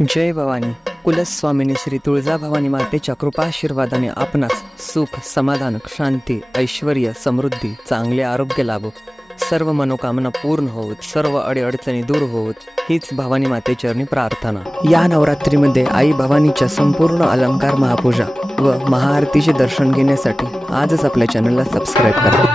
जय भवानी. कुलस्वामिनी श्री तुळजाभवानी मातेच्या कृपाशीर्वादाने आपणास सुख समाधान शांती ऐश्वर समृद्धी चांगले आरोग्य लाभो. सर्व मनोकामना पूर्ण होत सर्व अडीअडचणी दूर होत हीच भवानी मातेचरणी प्रार्थना. या नवरात्रीमध्ये आई भवानीच्या संपूर्ण अलंकार महापूजा व महाआरतीचे दर्शन घेण्यासाठी आजच आपल्या चॅनलला सबस्क्राईब करा.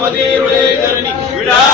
सरस्वती रुळे धरणी विडाळ्यावंबाबाई